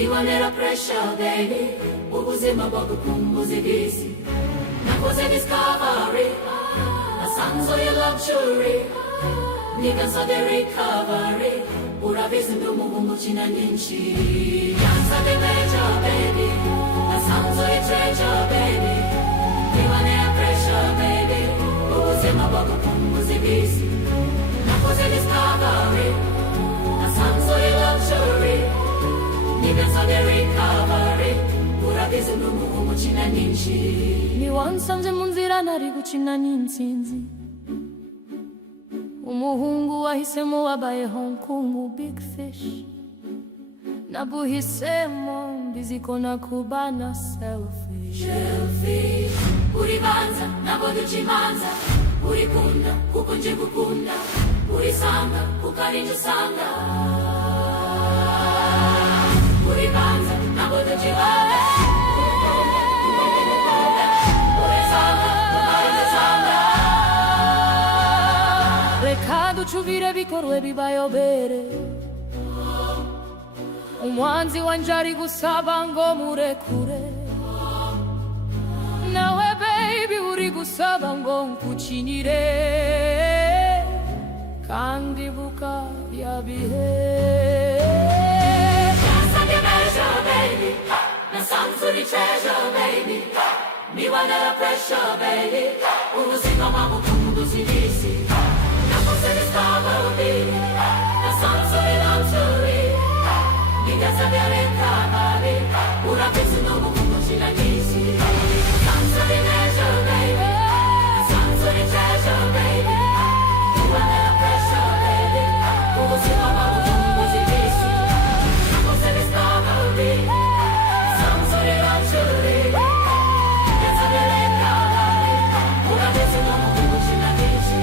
niwanera pressure baby, ubuzima bwagukumbuza ibisi. Nakoze discovery, nasanze your luxury, nikansabye recovery, urabizi ndi umuhungu ukina nyinshi. Yansabye major baby, nasanze your treasure baby, niwanera pressure baby, ubuzima bwagukumbuza ibisi. Nakoze discovery, nasanze your luxury, nikansabye recovery, urabizi ndi umuhungu ukina nyinshi. Niwansanze mu nzira nari gukina n'intsinzi, umuhungu wahisemo wabayeho nk'umu big fish. Naguhisemo mbiziko nakubana selfish. Uribanza nabo ducimanza, urikunda kuko nje gukunda, urisanga kuko ari nje usanga. Uribanza nabo ducimanza, reka ducubire bikorwe bibayobere. Umwanzi wanje ari gusaba ngo murekure, nawe baby uri gusaba ngo nkucinire. Kandi buka yabihe nasanze major baby, nasanze uri treasure baby, niwanera pressure baby, ubuzima bwagukumbuza ibisi. Nakoze discovery, nasanze uri luxury, nikansabye recovery, urabizi ndi umuhungu ukina nyinshi. Nasanze uri major baby, nasanze uri treasure baby, niwanera pressure baby, ubuzima bwagukumbuza ibisi. Nakoze discovery, nasanze uri luxury, nikansabye recovery, urabizi ndi umuhungu ukina nyinshi.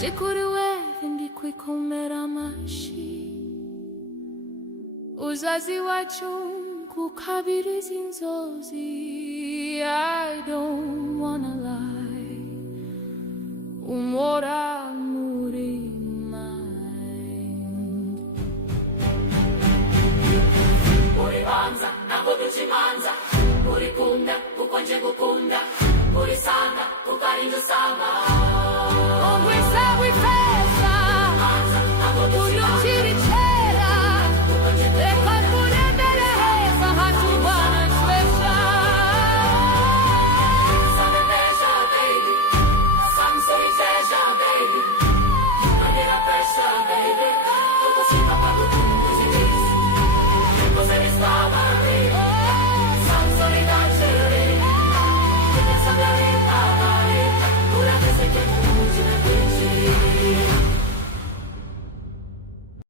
Jikuri wewe ndikwikomera amashi, uzazi wacu kukabiriza inzozi. I don't wanna lie, umora muri mind. Uribanza nabo ducimanza, urikunda kuko nje gukunda, urisanga kuko ari nje usanga. We said we